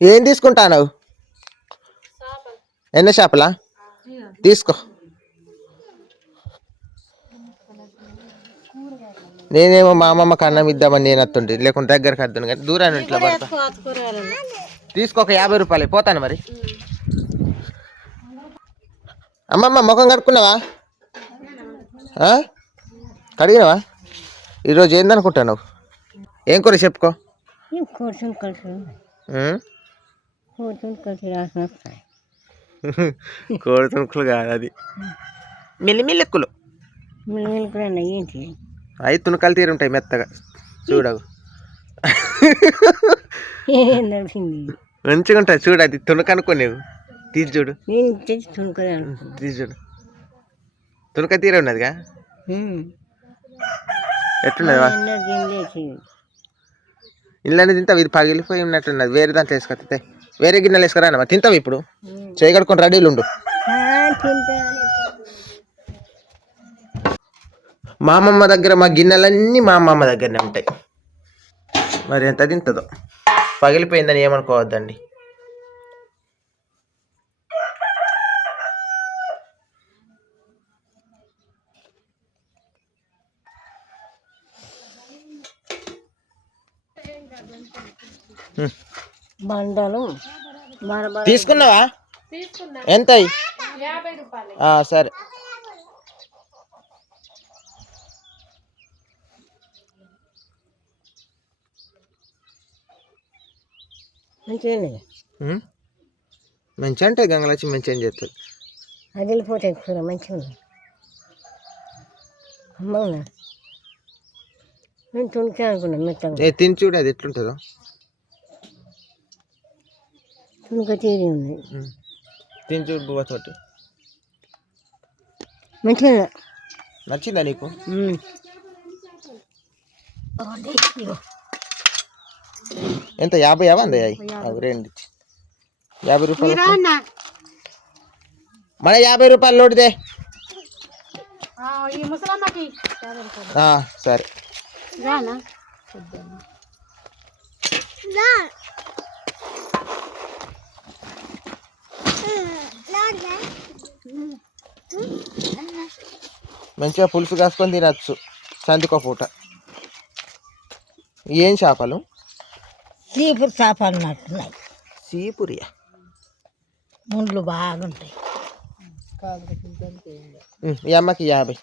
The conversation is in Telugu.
ఏం తీసుకుంటాను? ఎన్ని చేపలా తీసుకో. నేనేమో మా అమ్మమ్మకి అన్నం ఇద్దామని నేను వస్తుంటే, లేకుంటే దగ్గరకు వద్దాను కానీ దూరాన్ని ఇట్లా పడతా. తీసుకో, ఒక 50 రూపాయలు. పోతాను మరి. అమ్మమ్మ ముఖం కడుక్కున్నావా? కడిగినావా? ఈరోజు ఏందనుకుంటావు? ఏం కూర చెప్పుకో. కోడి తుణుకులు కాదు, అది మిల్లిమిల్లెక్కులు. అవి తుణుకలు తీరుంటాయి మెత్తగా. చూడవు, మంచిగా ఉంటాయి. చూడు, అది తుణుకు అనుకోలేవు. తీసి చూడు, తీసి చూడు. తుణుక తీరే ఉన్నదిగా. ఎట్లున్నది? ఇళ్ళని తింటావు. ఇది పగిలిపోయి ఉన్నట్టున్నది. వేరే దాంట్లో వేసుకొస్తే, వేరే గిన్నెలు వేసుకురా. తింటావు ఇప్పుడు? చేయగడుకొని రెడీలు ఉండు. మా అమ్మమ్మ దగ్గర మా గిన్నెలన్నీ మా అమ్మమ్మ దగ్గరనే ఉంటాయి. మరి ఎంత తింటుందో. పగిలిపోయిందని ఏమనుకోవద్దండి. తీసుకున్నావా? ఎంత? సరే. మంచి అంటే గంగలచ్చి మంచి ఏం చేస్తుంది. అది వెళ్ళిపోతాయి కూర మంచిగా అమ్మవునా. నేను తుణికే అనుకున్నా మెత్తగా. తిని చూడు అది ఎట్లుంటుందో. తుణుక తీరి ఉంది. తిని చూడు బువ్వతోటి. మంచిగా నచ్చిందా నీకు? ఎంత? 50 అంది. అవి రెండు 50 రూపాయలు. మన 50 రూపాయలు లోటుదే. సరే. మంచిగా పులుసు కాసుకొని తినచ్చు సందికో పూట. ఏం చేపలు? సీపురు చేపలు నట్టున్నాయి. సీపురియా? ముండ్లు బాగుంటాయి. ఈ అమ్మకి 50.